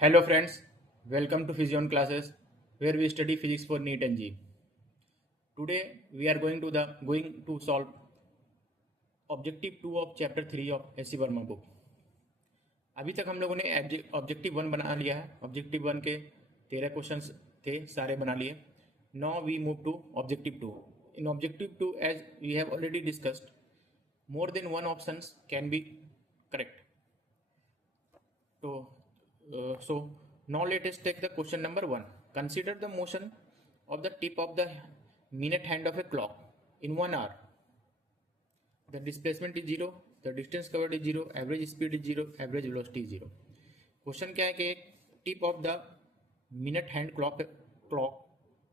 Hello friends, welcome to Physion classes where we study physics for NEET and G. Today we are going to solve objective 2 of chapter 3 of SC Verma book. अभी तक हम लोगों ने objective 1 बना लिया है. Objective 1 के 13 questions थे, सारे बना लिए. Now we move to objective 2. In objective 2, as we have already discussed, more than one options can be correct. So now let us take the question number 1. Consider the motion of the tip of the minute hand of a clock in 1 hour. The displacement is 0, the distance covered is 0, average speed is 0, average velocity is 0. Question क्या है कि tip of the minute hand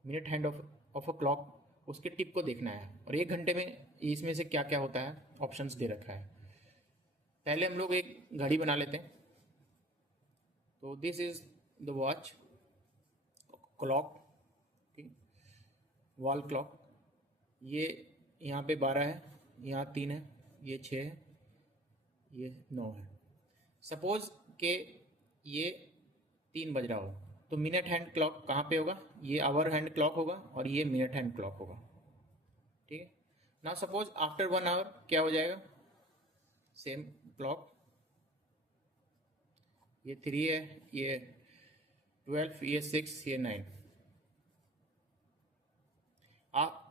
minute hand of a clock, उसके tip को देखना है और 1 घंटे में इसमें से क्या क्या होता है ऑप्शंस दे रखा है. पहले हम लोग एक घड़ी बना लेते हैं. तो this is the watch clock, wall clock. ये यहाँ पे 12 है, यहाँ 3 है, ये 6 है, ये 9 है. सपोज के ये 3 बज रहा हो तो मिनट हैंड क्लॉक कहाँ पे होगा? ये आवर हैंड क्लॉक होगा और ये मिनट हैंड क्लॉक होगा. ठीक है. नाउ सपोज आफ्टर 1 आवर क्या हो जाएगा? सेम क्लॉक, ये 3 है, ये 12, ये 6, ये 9.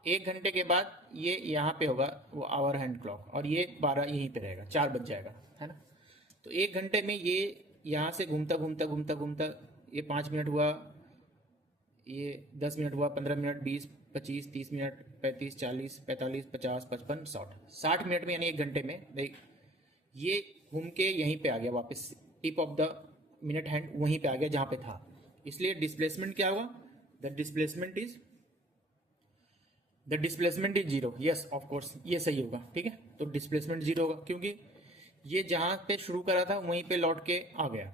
1 घंटे के बाद ये यहाँ पे होगा वो आवर हैंड क्लॉक और ये 12 यहीं पे रहेगा, 4 बज जाएगा, है ना. तो 1 घंटे में ये यहाँ से घूमता घूमता घूमता घूमता ये 5 मिनट हुआ, ये 10 मिनट हुआ, 15 मिनट, 20, 25, 30 मिनट, 35, 40, 45, 50, 55, 60 मिनट में, यानी 1 घंटे में देख ये घूम के यहीं पे आ गया वापस. Tip of the minute hand वहीं पे आ गया जहाँ पे था. इसलिए डिस्प्लेसमेंट क्या होगा? The displacement is 0. Yes of course ये सही होगा. ठीक है. तो डिस्प्लेसमेंट 0 होगा क्योंकि ये जहाँ पे शुरू करा था वहीं पे लौट के आ गया.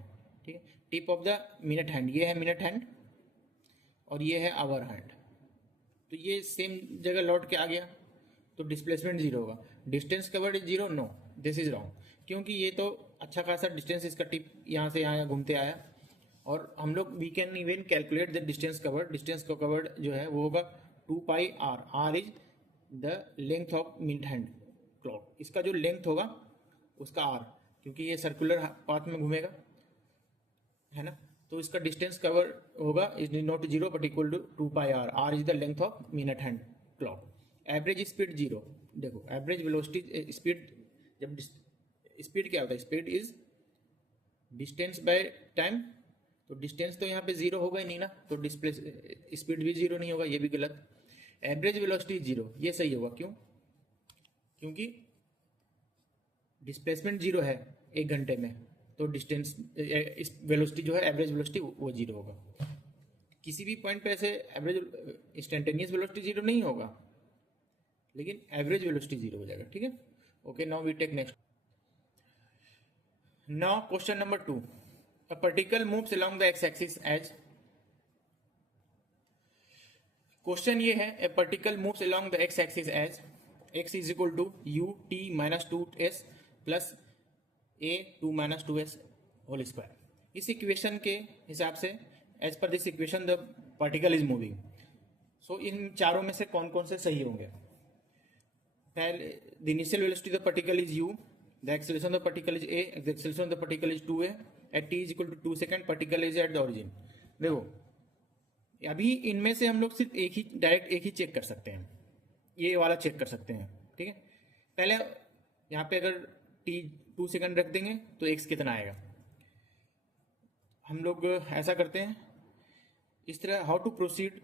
ठीक है. Tip of the minute hand, ये है मिनट हैंड और ये है आवर हैंड, तो ये सेम जगह लौट के आ गया, तो डिस्प्लेसमेंट 0 होगा. Distance covered is 0. No, this is wrong, क्योंकि ये तो अच्छा खासा डिस्टेंस इसका टिप यहाँ से यहाँ घूमते आया और हम लोग we can even calculate the distance covered. Distance covered जो है वो होगा 2 pi r. R is the length of minute hand clock. इसका जो लेंथ होगा उसका आर, क्योंकि ये सर्कुलर पाथ में घूमेगा, है ना. तो इसका डिस्टेंस कवर होगा is not 0 but equal to 2 pi r. R is the length of minute hand clock. Average speed 0. देखो एवरेज वेलोसिटी स्पीड, जब स्पीड क्या होता है? Speed is distance by time. तो डिस्टेंस तो यहाँ पे 0 होगा ही नहीं ना, तो डिस्प्ले स्पीड भी 0 नहीं होगा, ये भी गलत. एवरेज वेलोसिटी 0, ये सही होगा. क्यों? क्योंकि डिस्प्लेसमेंट 0 है 1 घंटे में, तो डिस्टेंस वेलोसिटी जो है एवरेज वेलोसिटी वो 0 होगा. किसी भी पॉइंट पे ऐसे एवरेज इंस्टेंटेनियस वेलोसिटी 0 नहीं होगा, लेकिन एवरेज वेलोसिटी 0 हो जाएगा. ठीक है. Okay, now we take next. Now question number 2. A particle moves along the x-axis as. Question ये है, a particle moves along the x-axis as x is equal to u t minus 2s plus a 2 minus 2s whole square. इस equation के हिसाब से, as per this equation the particle is moving. So इन चारों में से कौन कौन से सही होंगे? पहले the initial velocity of the particle is u, the acceleration of the particle is a, the acceleration of the particle is 2a, at t is equal to 2 second, particle is at the origin. देखो अभी इनमें से हम लोग सिर्फ direct एक ही check कर सकते हैं, ये वाला चेक कर सकते हैं. ठीक है. पहले यहाँ पे अगर t 2 सेकंड रख देंगे तो x कितना आएगा? हम लोग ऐसा करते हैं इस तरह. How to proceed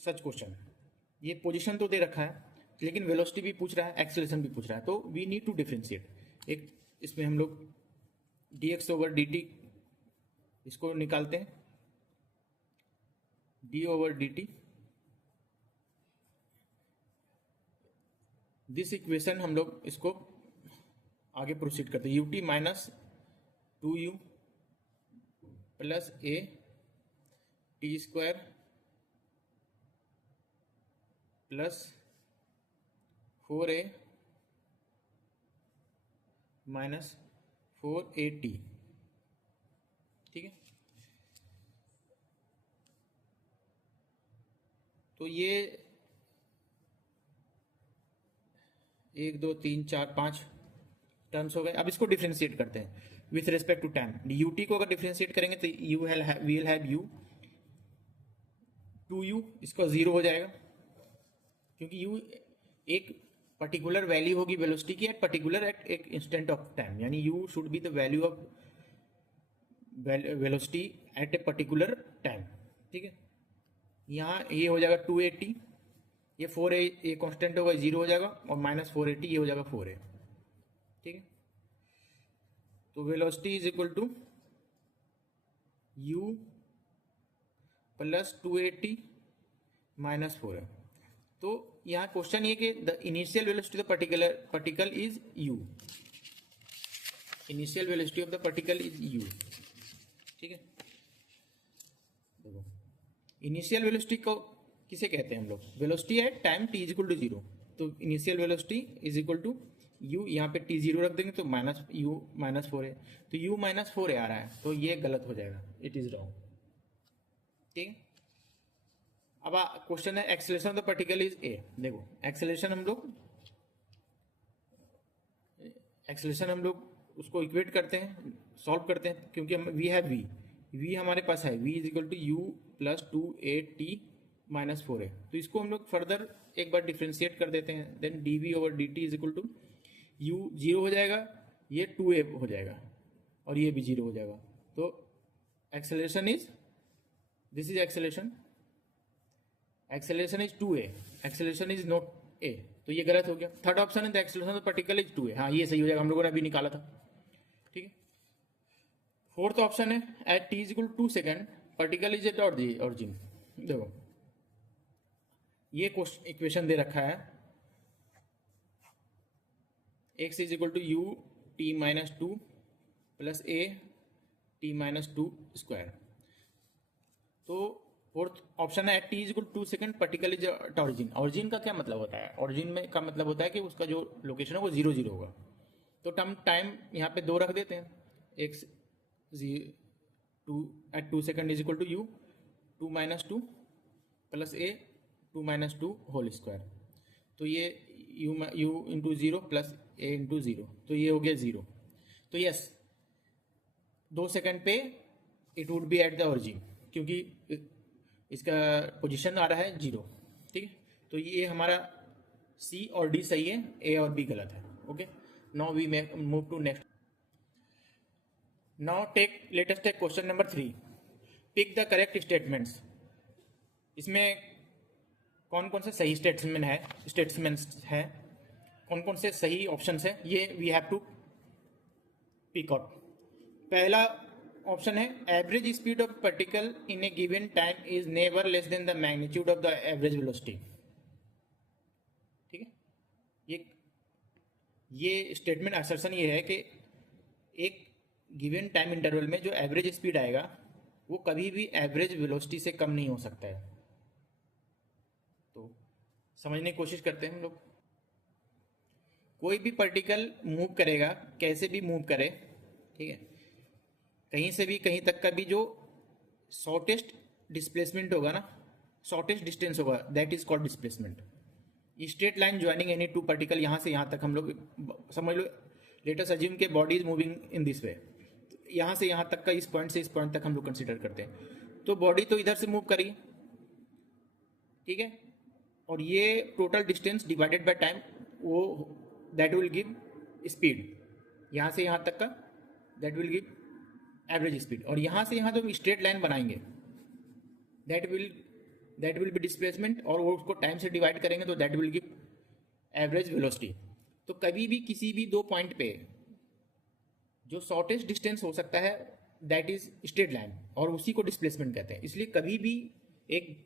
such question. ये पोजीशन तो दे रखा है, लेकिन वेलोसिटी भी पूछ रहा है, एक्सेलरेशन भी पूछ रहा है, तो वी नीड टू डिफरेंशिएट. एक इसमें हम लोग dx ओवर dt इसको निकालते हैं, d over dt. This equation हम लोग इसको आगे प्रोसीड करते हैं. U T minus 2u plus a T square plus 4a minus 4at. ठीक है. तो ये 1 2 3 4 5 टर्म्स हो गए। अब इसको डिफ्रेंशिएट करते हैं with respect to time. U t को अगर डिफ्रेंशिएट करेंगे तो you will have you 2u, इसका 0 हो जाएगा क्योंकि u एक पर्टिकुलर वैल्यू होगी वेलोसिटी की एट पर्टिकुलर एट एक इंस्टेंट ऑफ टाइम, यानी u should be the value of velocity at a particular time. ठीक है, यहाँ ये हो जाएगा 280, ये 4a ये कांस्टेंट होगा 0 हो जाएगा, और माइनस 480 ये हो जाएगा 4a। ठीक है, तो velocity is equal to u plus 280 minus 4a। तो यहाँ क्वेश्चन ये कि the initial velocity of the particle is u, initial velocity of the particle is u। ठीक है, देखो इनिशियल वेलोसिटी को किसे कहते हैं हम लोग, velocity at time t is equal to 0। तो initial velocity is equal to u, यहाँ पे t 0 रख देंगे तो माइनस u माइनस 4a, तो u माइनस 4a आ रहा है, तो ये गलत हो जाएगा, इट इज रॉन्ग। ठीक, अब क्वेश्चन है acceleration of the particle is a। देखो एक्सेलरेशन हम लोग उसको इक्वेट करते हैं, सॉल्व करते हैं, क्योंकि हम वी हैव v हमारे पास है, v is equal to u plus 2at minus 4a। तो इसको हम लोग फर्दर एक बार डिफ्रेंशिएट कर देते हैं, then dv over dt is equal to u 0 हो जाएगा, ये 2a हो जाएगा, और ये भी 0 हो जाएगा। तो acceleration is, this is acceleration is 2a, acceleration is not a, तो ये गलत हो गया। थर्ड ऑप्शन है the acceleration of the particle is 2a, हाँ ये सही हो जाएगा, हम लोगों ने अभी निकाला था। ठीक है, फोर्थ ऑप्शन है at t is equal to 2 second particle is at origin. देखो ये इक्वेशन दे रखा है, x is equal to u t minus 2 plus a t minus 2 square. तो फोर्थ ऑप्शन है at t is equal to 2 second particle is at origin. Origin का क्या मतलब होता है, ऑरिजिन में का मतलब होता है कि उसका जो लोकेशन है वो 0 0 होगा। तो टाइम यहाँ पे 2 रख देते हैं, x 2 at 2 second is equal to u 2 minus 2 plus a 2 minus 2 whole square. तो ये u into 0 plus a into 0, तो ये हो गया 0। तो यस 2 सेकेंड पे it would be at the origin, क्योंकि इसका पोजीशन आ रहा है 0। ठीक है, तो ये हमारा C और D सही है, A और B गलत है। Okay, now we move to next. Now let us take question number 3, pick the correct statements. इसमें कौन कौन से सही स्टेटमेंट्स हैं, कौन कौन से सही ऑप्शंस हैं, ये we have to pick out. पहला ऑप्शन है average speed of particle in a given time is never less than the magnitude of the average velocity. ठीक है, ये स्टेटमेंट असर्शन ये है कि एक गिवन टाइम इंटरवल में जो एवरेज स्पीड आएगा वो कभी भी एवरेज वेलोसिटी से कम नहीं हो सकता है। तो समझने की कोशिश करते हैं हम लोग। कोई भी पार्टिकल मूव करेगा, कैसे भी मूव करे, ठीक है, कहीं से भी कहीं तक का भी जो शॉर्टेस्ट डिस्प्लेसमेंट होगा ना, शॉर्टेस्ट डिस्टेंस होगा, that is called displacement. Straight line joining any two particle, यहाँ से यहाँ तक हम लोग समझ लो, लेट अस अज्यूम के body is moving in this way, यहाँ से यहाँ तक का, इस पॉइंट से इस पॉइंट तक हम लोग कंसिडर करते हैं। तो बॉडी तो इधर से मूव करी, ठीक है, और ये total distance divided by time, वो दैट विल गिव स्पीड, यहाँ से यहाँ तक का that will give average speed. और यहाँ से यहाँ जो स्ट्रेट लाइन बनाएंगे दैट विल बी डिस्प्लेसमेंट, और वो उसको टाइम से डिवाइड करेंगे तो that will give average velocity. तो कभी भी किसी भी दो पॉइंट पे जो शॉर्टेस्ट डिस्टेंस हो सकता है दैट इज स्ट्रेट लाइन, और उसी को डिस्प्लेसमेंट कहते हैं। इसलिए कभी भी एक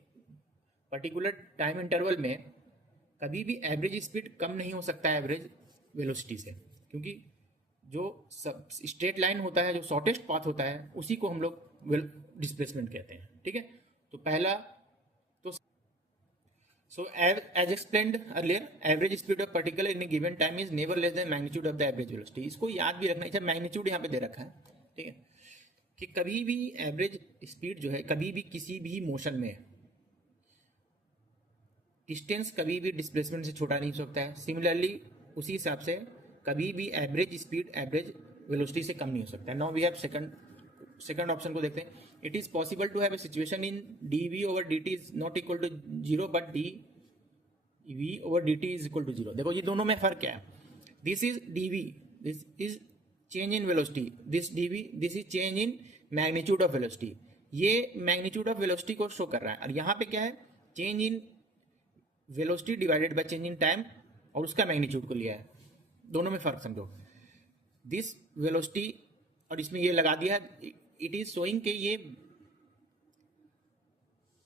पर्टिकुलर टाइम इंटरवल में कभी भी एवरेज स्पीड कम नहीं हो सकता है एवरेज वेलोसिटी से, क्योंकि जो स्ट्रेट लाइन होता है, जो शॉर्टेस्ट पाथ होता है, उसी को हम लोग डिस्प्लेसमेंट कहते हैं। ठीक है, तो पहला तो so as explained earlier, average speed of particle in a given time is never less than magnitude of the average velocity. इसको याद भी रखना है, मैग्नीट्यूड यहाँ पे दे रखा है, ठीक है, कि कभी भी एवरेज स्पीड जो है कभी भी किसी भी मोशन में डिस्टेंस कभी भी डिस्प्लेसमेंट से छोटा नहीं हो सकता है। सिमिलरली उसी हिसाब से कभी भी एवरेज स्पीड एवरेज वेलोसिटी से कम नहीं हो सकता है। Now we have second option को देखते हैं। It is possible to have a situation in D V over D T is not equal to zero but D V over D T is equal to zero. देखो ये दोनों में फर्क क्या है। This is D V, this is change in velocity, this D V, this is change in magnitude of velocity. ये magnitude of velocity को show कर रहा है और यहाँ पे क्या है, change in velocity divided by change in time और उसका मैग्नीट्यूड को लिया है। दोनों में फर्क समझो। दिस वेलोसिटी और इसमें ये लगा दिया है, इट इज शोइंग कि ये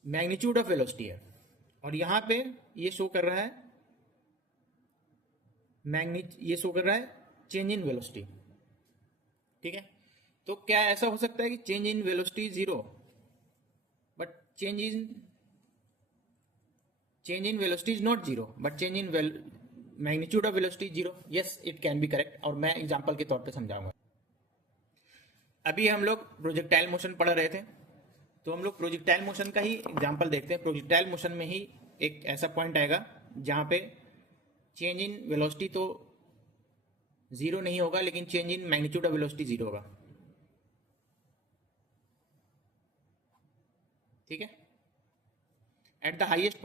मैग्नीट्यूड ऑफ वेलोसिटी है और यहां पे ये शो कर रहा है ये शो कर रहा है चेंज इन वेलोसिटी। ठीक है, तो क्या ऐसा हो सकता है कि change in velocity zero but change in velocity is not zero but change in magnitude of velocity zero? Yes, it can be correct और मैं एग्जांपल के तौर पे समझाऊंगा। अभी हम लोग प्रोजेक्टाइल मोशन पढ़ रहे थे तो हम लोग प्रोजेक्टाइल मोशन का ही एग्जांपल देखते हैं। प्रोजेक्टाइल मोशन में ही एक ऐसा पॉइंट आएगा जहां पे चेंज इन वेलोसिटी तो जीरो नहीं होगा लेकिन change in magnitude of velocity zero होगा। ठीक है, at the highest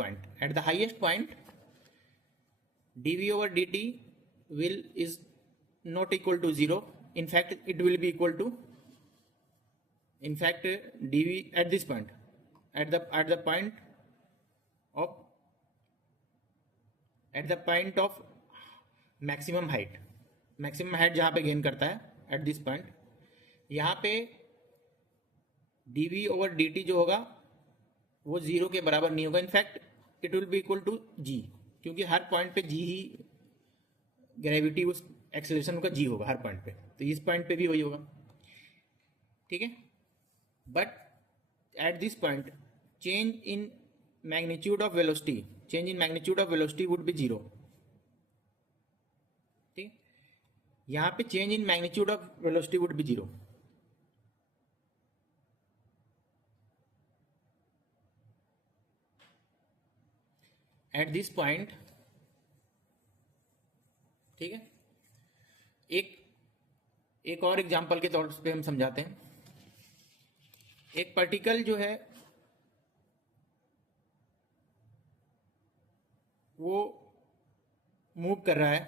point dv over dt will is not equal to zero. In fact it will be equal to, in fact dv at this point, at the point of maximum height जहां पे gain करता है at this point, यहां पे dv over dt जो होगा वो zero के बराबर नहीं होगा। In fact it will be equal to g, क्योंकि हर पॉइंट पे जी ही ग्रेविटी उस एक्सेलरेशन का जी होगा हर पॉइंट पे, तो इस पॉइंट पे भी वही होगा। ठीक है, but at this point change in magnitude of velocity would be zero. ठीक, यहां पे change in magnitude of velocity would be zero. At this point, ठीक है, एक और एग्जांपल के तौर पे हम समझाते हैं। एक पार्टिकल जो है वो मूव कर रहा है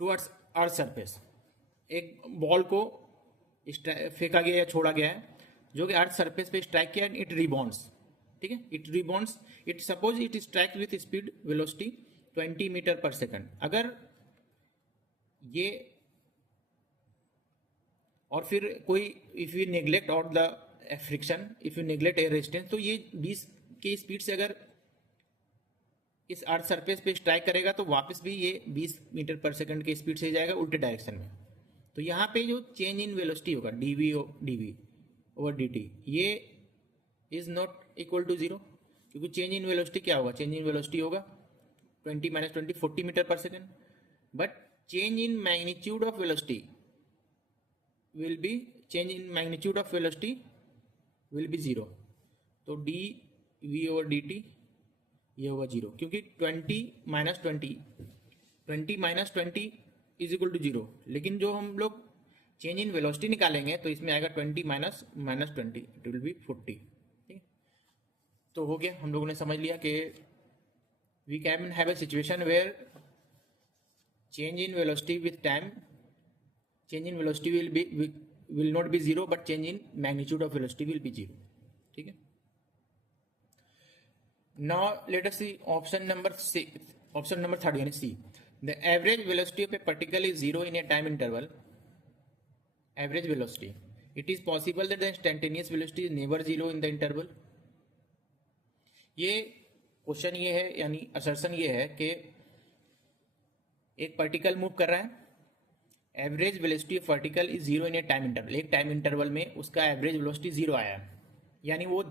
टुवर्ड्स अर्थ सरफेस। एक बॉल को फेंका गया या छोड़ा गया है जो कि अर्थ सरफेस पे स्ट्राइक किया, इट रिबाउंड्स। ठीक है, it suppose it strike with speed velocity 20 metre per second. अगर ये और फिर कोई इफ यू नेग्लेक्ट और the friction, if you neglect air resistance, तो ये 20 की स्पीड से अगर इस अर्थ सरफेस पे स्ट्राइक करेगा तो वापस भी ये 20 मीटर पर सेकंड की स्पीड से जाएगा उल्टे डायरेक्शन में। तो यहाँ पे जो चेंज इन वेलोसिटी होगा dv ओवर dt, ये is not equal to zero, क्योंकि चेंज इन वेलोसिटी क्या होगा, चेंज इन वेलोसिटी होगा 20 - 20 40 metre per second, but change in magnitude of velocity will be zero. तो dv ओवर dt ये होगा zero, क्योंकि 20 - 20 इज इक्वल टू जीरो। लेकिन जो हम लोग चेंज इन वेलोसिटी निकालेंगे तो इसमें आएगा 20 - 20 इट विल बी 40। ठीक, तो हो गया, हम लोगों ने समझ लिया कि we can have a situation where change in velocity with time, change in velocity will not be zero but change in magnitude of velocity will be zero. ठीक है, now let us see option number 3 यानी C. The average velocity of a particle is zero in a time interval. Average velocity, it is possible that the instantaneous velocity is never zero in the interval. ये question ये है, यानी assertion ये है कि एक particle move कर रहा है, average velocity of particle is zero in a time interval. एक टाइम इंटरवल में उसका एवरेज वेलोसिटी जीरो आया है, यानी वो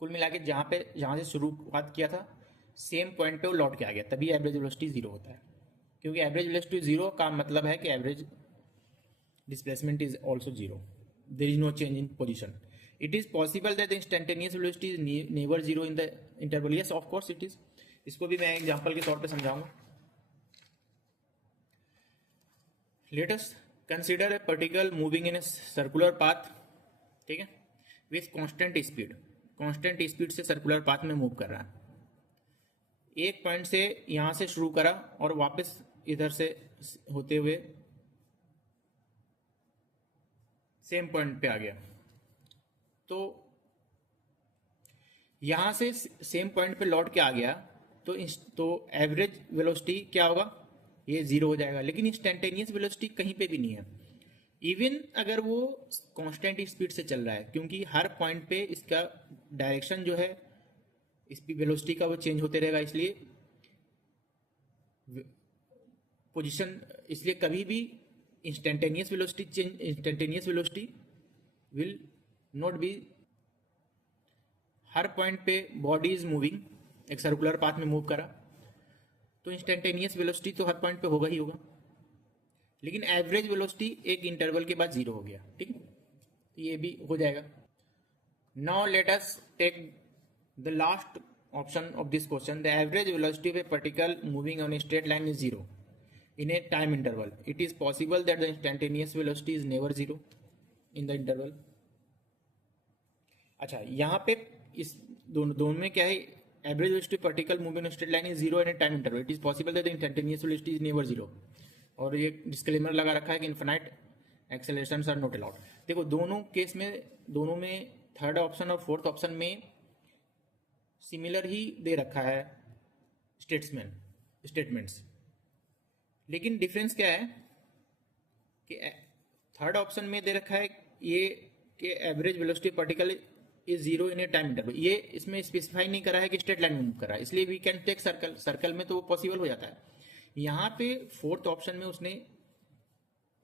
कुल मिला के जहाँ से शुरुआत किया था सेम पॉइंट पे वो लौट के आ गया, तभी एवरेज वेलोसिटी जीरो होता है। क्योंकि एवरेज वेलोसिटी जीरो का मतलब है कि average displacement is also zero, there is no change in position. It is possible that the instantaneous velocity is never zero in the interval. Yes, of course it is. इसको भी मैं example के तौर पे समझाऊंगा. Let us consider a particle moving in a circular path, ठीक है, with constant speed. Constant speed से सर्कुलर पाथ में मूव कर रहा है. एक पॉइंट से यहां से शुरू करा और वापस इधर से होते हुए सेम पॉइंट पे आ गया. तो यहां से सेम पॉइंट पे लौट के आ गया तो एवरेज वेलोसिटी क्या होगा, ये जीरो हो जाएगा. लेकिन इंस्टेंटेनियस वेलोसिटी कहीं पे भी नहीं है, इवन अगर वो कांस्टेंट स्पीड से चल रहा है, क्योंकि हर पॉइंट पे इसका डायरेक्शन जो है इसकी वेलोसिटी का वो चेंज होते रहेगा. इसलिए पोजीशन, इसलिए कभी भी instantaneous velocity will not be. Her point पे बॉडी इज मूविंग, एक सर्कुलर पाथ में मूव करा तो इंस्टेंटेनियस वेलोसिटी तो हर पॉइंट पे होगा ही होगा. लेकिन एवरेज वेलोसिटी एक इंटरवल के बाद जीरो हो गया. ठीक है, ये भी हो जाएगा. Now let us take the last option of this question. The average velocity of a particle moving on a straight line is zero in a time interval. It is possible that the instantaneous velocity is never zero in the interval. अच्छा, यहाँ पे इस दोनों में क्या है, average velocity particle moving on straight line is zero in a time interval. It is possible that the instantaneous velocity is never zero. और ये डिस्क्लेमर लगा रखा है कि इन्फिनाइट एक्सेलरेशंस आर नॉट अलाउड. देखो दोनों केस में, दोनों में थर्ड ऑप्शन और फोर्थ ऑप्शन में सिमिलर ही दे रखा है स्टेटमेंट्स. लेकिन डिफरेंस क्या है कि थर्ड ऑप्शन में दे रखा है ये कि average velocity particle is zero in a time interval. ये इसमें स्पेसिफाई नहीं करा है कि स्ट्रेट लाइन में मूव कर रहा है, इसलिए वी कैन टेक सर्कल में तो वो पॉसिबल हो जाता है. यहाँ पे फोर्थ ऑप्शन में उसने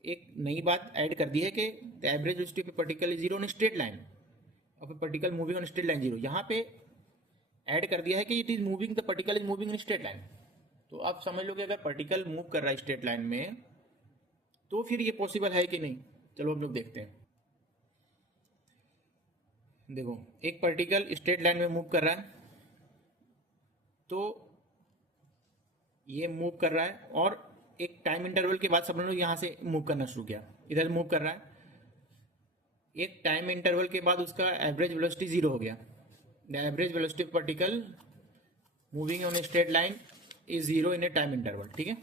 एक नई बात ऐड कर दी है कि the average velocity of particle is zero on straight line of a particle moving on straight line zero. यहाँ पे ऐड कर दिया है कि it is moving, the particle is moving in straight line. तो आप समझ लो कि अगर पार्टिकल मूव कर रहा है स्ट्रेट लाइन में तो फिर ये पॉसिबल है कि नहीं. चलो हम लोग देखते हैं. देखो, एक पार्टिकल स्ट्रेट लाइन में मूव कर रहा है तो ये मूव कर रहा है और एक टाइम इंटरवल के बाद सब लोग यहाँ से मूव करना शुरू किया, इधर मूव कर रहा है. एक टाइम इंटरवल के बाद उसका एवरेज वेलोसिटी जीरो हो गया. The average velocity of particle moving on a straight line is zero in a time interval. ठीक है,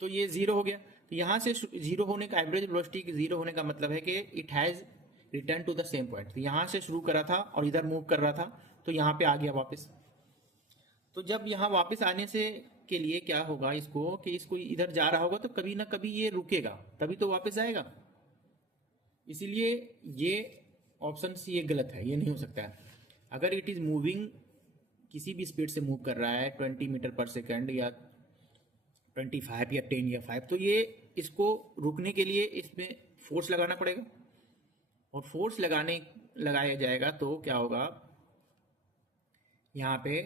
तो ये जीरो हो गया. तो यहाँ से जीरो होने का, एवरेज वेलोसिटी जीरो होने का मतलब है कि it has return to the same point. तो यहाँ से शुरू करा था और इधर मूव कर रहा था तो यहाँ पे आ गया वापस. तो जब यहाँ वापस आने से के लिए क्या होगा इसको, कि इसको इधर जा रहा होगा तो कभी ना कभी ये रुकेगा, तभी तो वापस आएगा. इसीलिए ये ऑप्शन सी ये गलत है, ये नहीं हो सकता है. अगर इट इज मूविंग, किसी भी स्पीड से मूव कर रहा है 20 मीटर पर सेकेंड या 25 या 10 या 5, तो ये इसको रुकने के लिए इसमें फोर्स लगाना पड़ेगा. और फोर्स लगाया जाएगा तो क्या होगा, यहाँ पे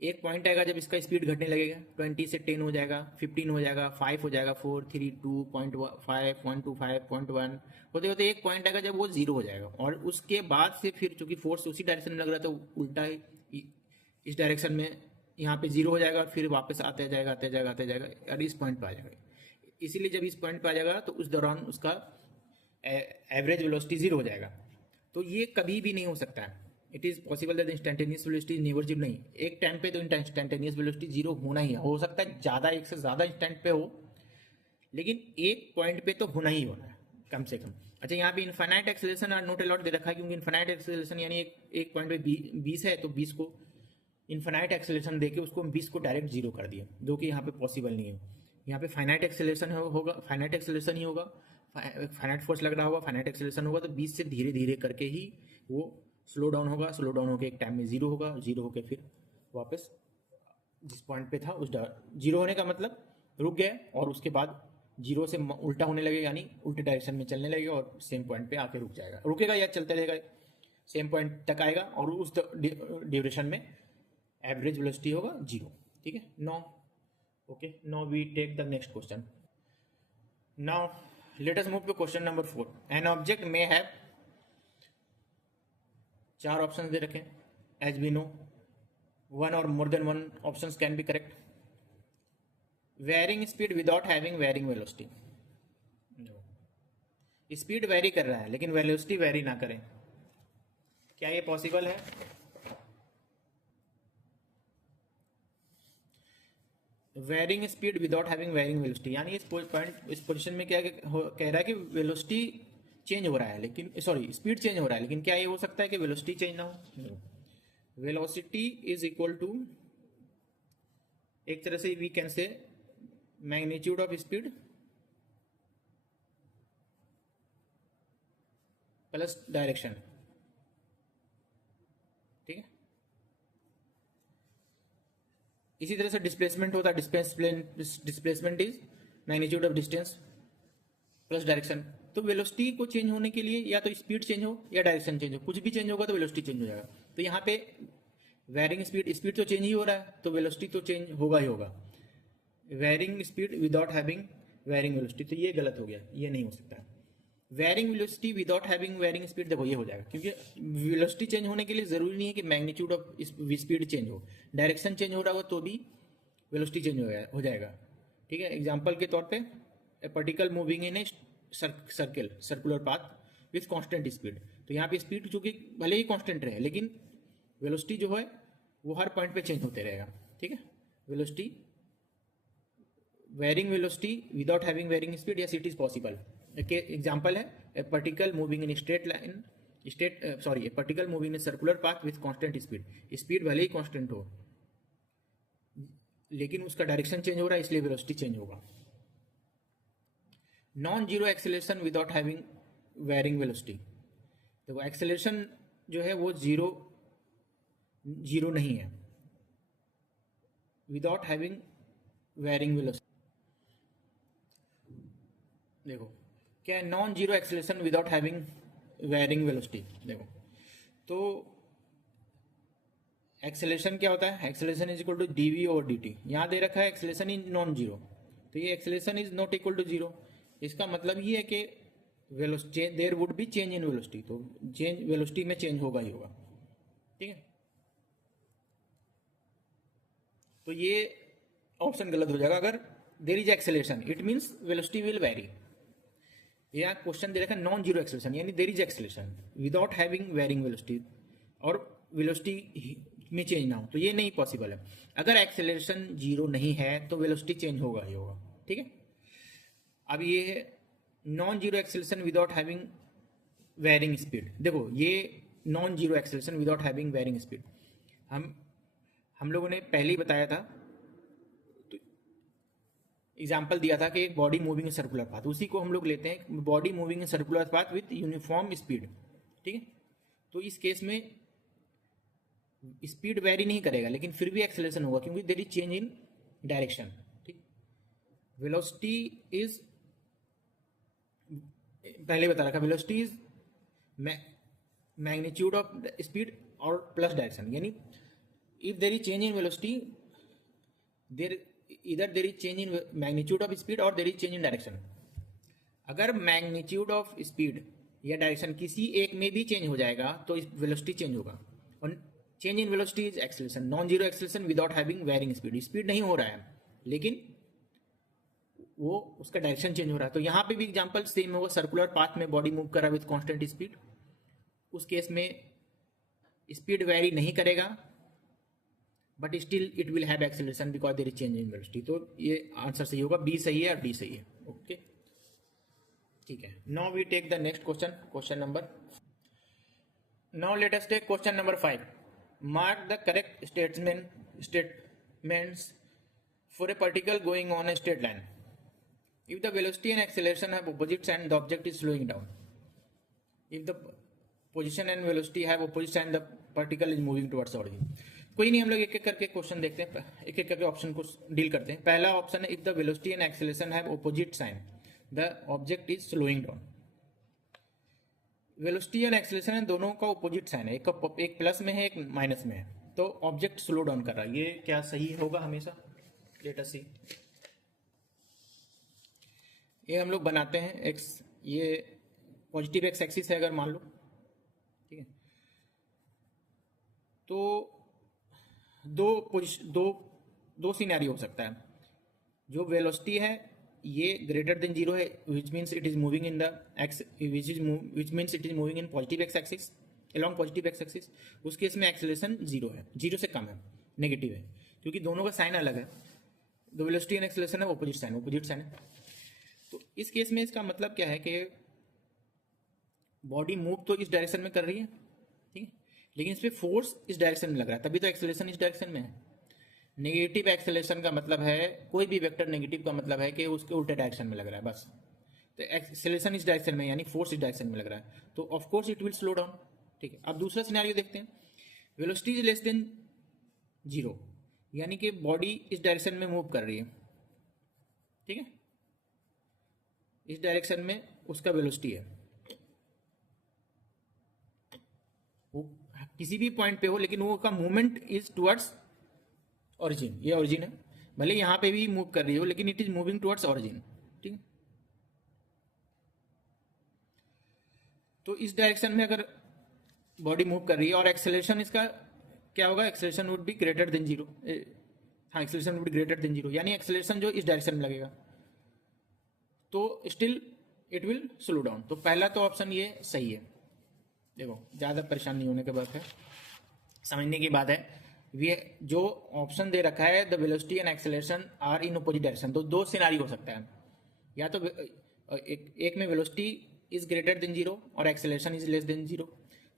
एक पॉइंट आएगा जब इसका स्पीड घटने लगेगा. 20 से 10 हो जाएगा, 15 हो जाएगा, 5 हो जाएगा, 4, 3, 2, 0.5, 0.25, 0.1 होते होते एक पॉइंट आएगा जब वो जीरो हो जाएगा. और उसके बाद से फिर चूंकि फोर्स उसी डायरेक्शन में लग रहा था, तो उल्टा इस डायरेक्शन में यहाँ पे जीरो हो जाएगा और फिर वापस आते जाएगा और इस पॉइंट पे आ जाएगा. इसीलिए जब इस पॉइंट पे आ जाएगा तो उस दौरान उसका एवरेज वेलोसिटी जीरो हो जाएगा. तो ये कभी भी नहीं हो सकता है. It is possible that instantaneous velocity is never zero. नहीं, एक टाइम पे तो इंस्टेंटेनियस वेलोसिटी जीरो होना ही है. हो सकता है ज़्यादा, एक से ज़्यादा इंस्टेंट पे हो, लेकिन एक पॉइंट पे तो होना ही होना है कम से कम. अच्छा, यहाँ पे इनफाइनाइट एक्सेलरेशन और नॉट अलाउड दे रखा है, क्योंकि इनफाइनाइट एक्सेलरेशन यानी एक पॉइंट पे 20 है तो 20 को इनफाइनाइट एक्सेलरेशन देके उसको 20 को डायरेक्ट जीरो कर दिया, जो कि यहाँ पे पॉसिबल नहीं है. यहाँ पे फाइनाइट एक्सेलरेशन होगा, फाइनाइट एक्सेलरेशन ही होगा, फाइनाइट फोर्स लग रहा होगा, फाइनाइट एक्सेलरेशन होगा, तो 20 से धीरे धीरे करके ही वो स्लो डाउन होगा. स्लो डाउन होकर एक टाइम में जीरो होगा, जीरो होकर फिर वापस जिस पॉइंट पे था उस जीरो होने का मतलब रुक गया और उसके बाद जीरो से उल्टा होने लगेगा, यानी उल्टे डायरेक्शन में चलने लगेगा और सेम पॉइंट पे आके रुक जाएगा, रुकेगा या चलते रहेगा, सेम पॉइंट तक आएगा और उस ड्यूरेशन में एवरेज वेलोसिटी होगा जीरो. ठीक है, now we take the next question. Now let us move to question number 4. An object may have 4 option दे रखे as we know, one or more than one options can be correct. Varying speed without having varying velocity. Speed vary कर रहा है लेकिन velocity very ना करें, क्या ये पॉसिबल है? Varying speed without having varying velocity, यानी इस पॉइंट इस पोजीशन में क्या कह रहा है कि वेलोसिटी चेंज हो रहा है लेकिन सॉरी स्पीड चेंज हो रहा है, लेकिन क्या ये हो सकता है कि वेलोसिटी चेंज ना हो? वेलोसिटी इज इक्वल टू, एक तरह से we can say magnitude of speed plus direction. ठीक है, इसी तरह से डिस्प्लेसमेंट होता है. Displacement is magnitude of distance plus direction. तो वेलोसिटी को चेंज होने के लिए या तो स्पीड चेंज हो या डायरेक्शन चेंज हो, कुछ भी चेंज होगा तो वेलोसिटी चेंज हो जाएगा. तो यहाँ पे वेरिंग स्पीड तो चेंज ही हो रहा है तो वेलोसिटी तो चेंज होगा ही होगा. Varying speed without having varying velocity, तो ये गलत हो गया, ये नहीं हो सकता. Varying velocity without having varying speed, देखो ये हो जाएगा क्योंकि वेलोसिटी चेंज होने के लिए जरूरी नहीं है कि मैग्नीट्यूड ऑफ स्पीड चेंज हो, डायरेक्शन चेंज हो रहा हो तो भी वेलोसिटी चेंज हो जाएगा. ठीक है, एग्जांपल के तौर पे ए particle moving in a circular path with constant speed. तो यहाँ पे स्पीड चूंकि भले ही कांस्टेंट रहे लेकिन वेलोसिटी जो है वो हर पॉइंट पे चेंज होते रहेगा. ठीक है, velocity varying velocity without having varying speed, yes it is possible. Example है a particle moving in straight line a particle moving in circular path with constant speed. Speed भले ही कांस्टेंट हो लेकिन उसका डायरेक्शन चेंज हो रहा है इसलिए वेलोसिटी चेंज होगा. Non zero acceleration without having varying velocity, देखो एक्सेलरेशन जो है वो जीरो नहीं है विदाउट हैविंग वेरिंग वेलोसिटी. देखो क्या है non zero acceleration without having varying velocity. देखो तो एक्सेलरेशन क्या होता है, acceleration is equal to D V over D. यहाँ दे रखा है एक्सेलरेशन इज नॉन जीरो, तो ये acceleration is not equal to zero. इसका मतलब ये है कि velocity there would be change in velocity, तो चेंज वेलोसिटी में चेंज होगा ही होगा. ठीक है, तो ये ऑप्शन गलत हो जाएगा. अगर there is acceleration it means velocity will vary. यह क्वेश्चन दे रखा है नॉन जीरो एक्सेलरेशन यानी there is acceleration without having varying velocity और वेलोसिटी में चेंज ना हो, तो ये नहीं पॉसिबल है. अगर एक्सेलरेशन जीरो नहीं है तो वेलोसिटी चेंज होगा ही होगा. ठीक है, अब ये है non zero acceleration without having varying speed. देखो ये non zero acceleration without having varying speed हम लोगों ने पहले ही बताया था, तो एग्जाम्पल दिया था कि एक body moving in circular path, उसी को हम लोग लेते हैं body moving in circular path with uniform speed. ठीक है, तो इस केस में स्पीड वेरी नहीं करेगा लेकिन फिर भी एक्सेलरेशन होगा क्योंकि there is change in direction. ठीक, वेलोसिटी इज पहले बता रखा, velocity is magnitude of speed और प्लस डायरेक्शन. यानी if there is change in velocity there इधर there is change in magnitude of speed और there is change in direction. अगर magnitude of speed या direction किसी एक में भी चेंज हो जाएगा तो वेलोसिटी चेंज होगा. और change in velocity is acceleration, non zero acceleration without having varying speed. Speed नहीं हो रहा है लेकिन वो उसका डायरेक्शन चेंज हो रहा है. तो यहाँ पे भी एग्जांपल सेम होगा, सर्कुलर पाथ में बॉडी मूव कर रहा है विथ कांस्टेंट स्पीड. उस केस में स्पीड वेरी नहीं करेगा but still it will have acceleration because there is change in velocity. तो ये आंसर सही होगा, बी सही है और डी सही है. ओके ठीक है, now we take the next question number. Now let us take question number 5. Mark the correct statements for a particle going on a straight line. If the velocity and acceleration have opposite sign, the object is slowing down. If the position and velocity have opposite sign, the particle is moving towards the origin. कोई नहीं, हम लोग एक एक करके question देखते हैं, एक एक करके ऑप्शन को डील करते हैं. पहला ऑप्शन है if the velocity and acceleration have opposite sign the object is slowing down. Velocity and acceleration है दोनों का ऑपोजिट साइन है, एक प्लस में है एक माइनस में है, तो ऑब्जेक्ट स्लो डाउन कर रहा है. ये क्या सही होगा हमेशा? लेट अस सी. ये हम लोग बनाते हैं एक्स, ये पॉजिटिव एक्स एक्सिस है अगर मान लो. ठीक है, तो दो सिनेरियो हो सकता है। जो वेलोसिटी है ये ग्रेटर देन जीरो है, which means it is moving in the x, which means it is moving in positive x axis, along positive x axis. उस केस में एक्सेलरेशन जीरो है, जीरो से कम है, नेगेटिव है, क्योंकि दोनों का साइन अलग है। द वेलोसिटी एंड एक्सेलरेशन है ऑपोजिट साइन है। तो इस केस में इसका मतलब क्या है कि बॉडी मूव तो इस डायरेक्शन में कर रही है, ठीक है, लेकिन इस पर फोर्स इस डायरेक्शन में लग रहा है, तभी तो एक्सेलरेशन इस डायरेक्शन में है। नेगेटिव एक्सेलरेशन का मतलब है, कोई भी वेक्टर नेगेटिव का मतलब है कि उसके उल्टे डायरेक्शन में लग रहा है बस। तो एक्सेलरेशन इस डायरेक्शन में यानी फोर्स इस डायरेक्शन में लग रहा है, तो of course it will slow down. ठीक है, अब दूसरा सिनेरियो देखते हैं। Velocity is less than zero, यानी कि बॉडी इस डायरेक्शन में मूव कर रही है, ठीक है, इस डायरेक्शन में उसका वेलोसिटी है, वो किसी भी पॉइंट पे हो, लेकिन वो का मूवमेंट इज टुवर्ड्स ओरिजिन, ये ओरिजिन है, भले यहाँ पे भी मूव कर रही हो लेकिन it is moving towards origin, ठीक है। तो इस डायरेक्शन में अगर बॉडी मूव कर रही है और एक्सेलरेशन इसका क्या होगा, acceleration would be greater than zero. हाँ, acceleration would be greater than zero, यानी एक्सेलरेशन जो इस डायरेक्शन में लगेगा, तो still it will slow down. तो पहला तो ऑप्शन ये सही है। देखो, ज़्यादा परेशान नहीं होने की बात है, समझने की बात है। ये जो ऑप्शन दे रखा है, the velocity and acceleration are in opposite direction, तो दो सिनारियो हो सकता है। या तो एक में velocity is greater than zero और acceleration is less than zero,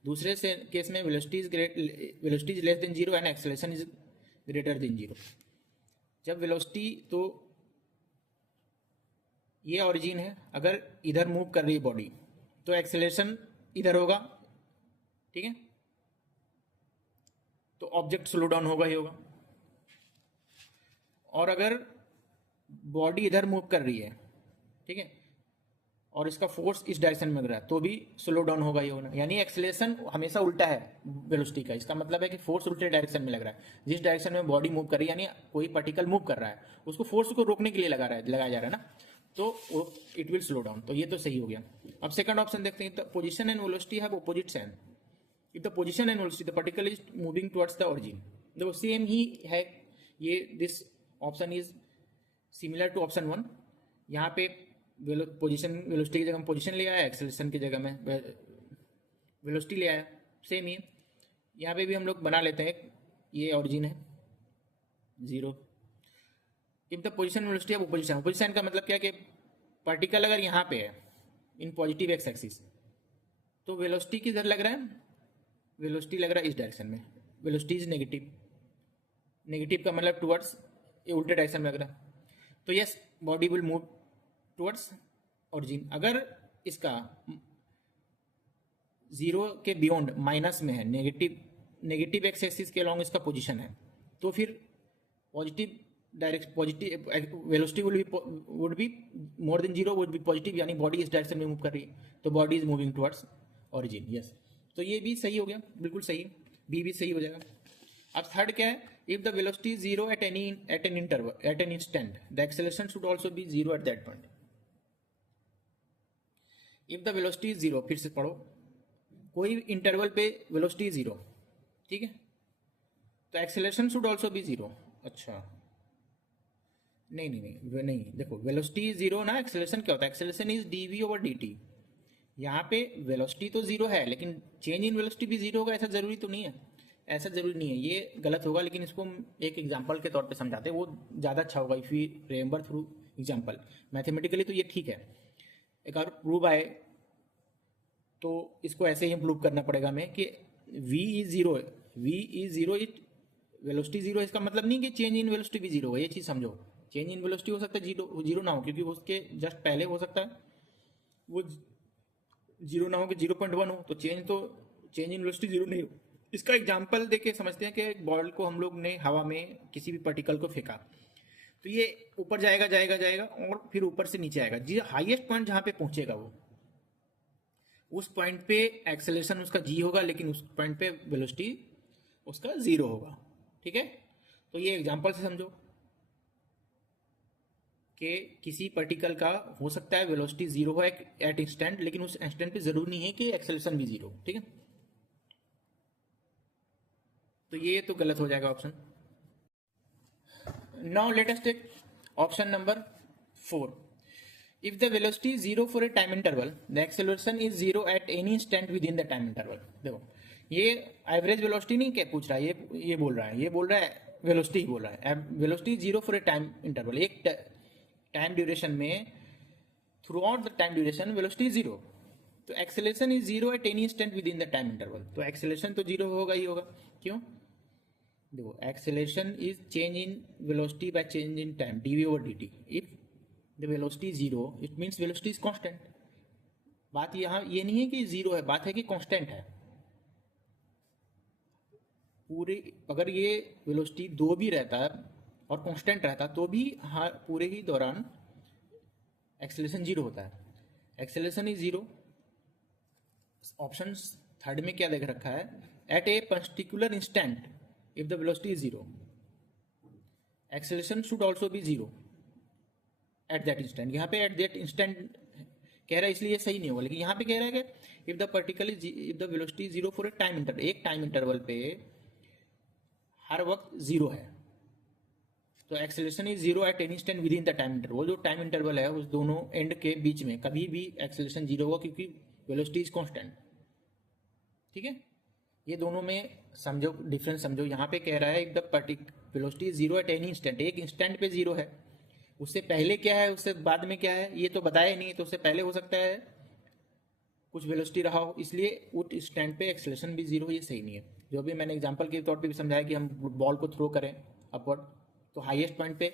दूसरे से केस में velocity is less than zero and acceleration is greater than zero. जब वेलोसिटी, तो ये ऑरिजिन है, अगर इधर मूव कर रही है बॉडी तो एक्सेलरेशन इधर होगा, ठीक है, तो ऑब्जेक्ट स्लो डाउन होगा ही होगा। और अगर बॉडी इधर मूव कर रही है, ठीक है, और इसका फोर्स इस डायरेक्शन में लग रहा है, तो भी स्लो डाउन होगा ही होगा। यानी एक्सेलरेशन हमेशा उल्टा है वेलोसिटी का, इसका मतलब है कि फोर्स उल्टे डायरेक्शन में लग रहा है। जिस डायरेक्शन में बॉडी मूव कर रही है, यानी कोई पार्टिकल मूव कर रहा है, उसको फोर्स को रोकने के लिए लगाया जा रहा है ना, तो इट विल स्लो डाउन। तो ये तो सही हो गया। अब सेकंड ऑप्शन देखते हैं। Position and velocity have opposite sign. If the position and velocity the particle is moving towards the origin, देखो सेम ही है ये। This option is similar to option one. यहाँ पे पोजिशन वेलोसिटी की जगह हम पोजिशन ले आया, एक्सेलरेशन की जगह में वेलोसिटी ले आया, सेम ही है। यहाँ पे भी हम लोग बना लेते हैं, ये ओरिजिन है zero. If the position velocity of position, position का मतलब क्या है कि पार्टिकल अगर यहाँ पे है इन पॉजिटिव एक्स एक्सिस, तो वेलोसिटी किधर लग रहा है, वेलोसिटी लग रहा है इस डायरेक्शन में, वेलोसिटी इज नेगेटिव। नेगेटिव का मतलब टुवर्ड्स, ये उल्टे डायरेक्शन में लग रहा है, तो yes body will move towards origin. अगर इसका जीरो के बियॉन्ड माइनस में है, नेगेटिव एक्स एक्सिस के अलॉन्ग इसका पोजीशन है, तो फिर positive positive velocity would be more than zero, would be positive, यानी बॉडी इस डायरेक्शन में मूव कर रही है, तो body is moving towards origin. Yes, तो ये भी सही हो गया, बिल्कुल सही, बी भी सही हो जाएगा। अब थर्ड क्या है, if the velocity is zero at an interval at an instant the acceleration should also be zero at that point. If the velocity is zero, फिर से पढ़ो, कोई इंटरवल पे वेलोसिटी जीरो, ठीक है, तो acceleration should also be zero. अच्छा, नहीं, देखो वेलोसिटी जीरो ना, एक्सेलरेशन क्या होता है, acceleration is dv over dt। यहाँ पे वेलोसिटी तो जीरो है, लेकिन चेंज इन वेलोसिटी भी जीरो होगा, ऐसा जरूरी तो नहीं है, ऐसा जरूरी नहीं है, ये गलत होगा। लेकिन इसको हम एक एग्जांपल के तौर पे समझाते हैं, वो ज़्यादा अच्छा होगा if you remember through example. Mathematically तो ये ठीक है, एक और प्रूव आए तो इसको ऐसे ही प्रूव करना पड़ेगा हमें कि v is zero, it velocity zero, इसका मतलब नहीं कि चेंज इन वेलोसिटी भी जीरो है, ये चीज़ समझो। चेंज इन वेलोसिटी हो सकता है जीरो ना हो, क्योंकि उसके जस्ट पहले हो सकता है वो जीरो ना हो कि 0.1 हो, तो चेंज इन वेलोसिटी जीरो नहीं हो। इसका एग्जांपल देके समझते हैं कि एक बॉल को हम लोग ने हवा में किसी भी पार्टिकल को फेंका, तो ये ऊपर जाएगा और फिर ऊपर से नीचे आएगा, जी हाईएस्ट पॉइंट जहाँ पे पहुंचेगा वो, उस पॉइंट पे एक्सेलरेशन उसका जी होगा, लेकिन उस पॉइंट पे वेलोसिटी उसका जीरो होगा, ठीक है। तो ये एग्जांपल से समझो कि किसी पार्टिकल का हो सकता है वेलोसिटी जीरो है एट इंस्टेंट, लेकिन उस इंस्टेंट पे जरूरी नहीं है कि एक्सेलरेशन भी जीरो, ठीक है। तो ये तो गलत हो जाएगा option. Now let us take option number 4। If the velocity is zero for a time interval, the acceleration is zero at any instant within the time interval। देखो ये एवरेज वेलोसिटी नहीं क्या पूछ रहा है, ये बोल रहा है, ये बोल रहा है वेलोसिटी ही बोल रहा है। Velocity zero for a time interval, एक टाइम ड्यूरेशन में, throughout the time duration velocity is zero. तो acceleration is zero at any instant within the time interval, तो एक्सेलरेशन तो जीरो होगा ही होगा। क्यों? देखो acceleration is change in velocity by change in time dv over D t. If the velocity is zero it means velocity is constant. बात यहाँ ये नहीं है कि जीरो है, बात है कि कांस्टेंट है। पूरे अगर ये वेलोसिटी दो भी रहता और कांस्टेंट रहता तो भी हाँ पूरे ही दौरान एक्सेलरेशन जीरो होता है। Acceleration is zero. Option third में क्या देख रखा है, at a particular instant if the velocity is zero acceleration should also be zero at that instant. यहाँ पे एट दैट इंस्टेंट कह रहा है इसलिए सही नहीं होगा, लेकिन यहाँ पे कह रहा है कि if the velocity zero for a time interval, एक टाइम इंटरवल पे हर वक्त जीरो है, तो acceleration is zero at any instant within the time interval. जो टाइम इंटरवल है उस दोनों एंड के बीच में कभी भी एक्सेलरेशन जीरो होगा क्योंकि वेलोसिटी इज कांस्टेंट। ठीक है, ये दोनों में समझो, डिफरेंस समझो। यहाँ पे कह रहा है if the velocity is zero at any instant, एक इंस्टेंट पे जीरो है, उससे पहले क्या है उससे बाद में क्या है ये तो बताया नहीं, तो उससे पहले हो सकता है कुछ वेलोसिटी रहा हो, इसलिए उस स्टैंड पे एक्सेलरेशन भी जीरो, ये सही नहीं है। जो भी मैंने एग्जांपल के तौर पे भी समझाया कि हम बॉल को थ्रो करें अपवर्ड, तो हाईएस्ट पॉइंट पे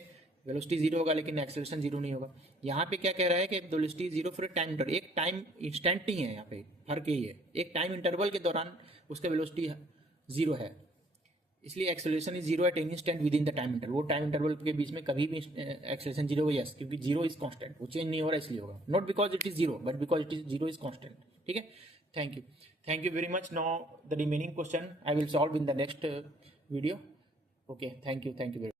वेलोसिटी जीरो होगा लेकिन एक्सेलरेशन जीरो नहीं होगा। यहाँ पे क्या कह रहा है कि velocity zero for time interval, एक टाइम इंस्टेंट नहीं है, यहाँ पे फर्क यही है, एक टाइम इंटरवल के दौरान उसका वेलोसिटी जीरो है, इसलिए acceleration is zero at any instant within the time interval. वो टाइम इंटरवल के बीच में कभी भी एक्सेलरेशन जीरो होगा, यस, क्योंकि जीरो इज कांस्टेंट, वो चेंज नहीं हो रहा इसलिए होगा, not because it is zero but because it is zero is constant. ठीक है, thank you very much. Now the remaining question I will solve in the next video. Okay, thank you very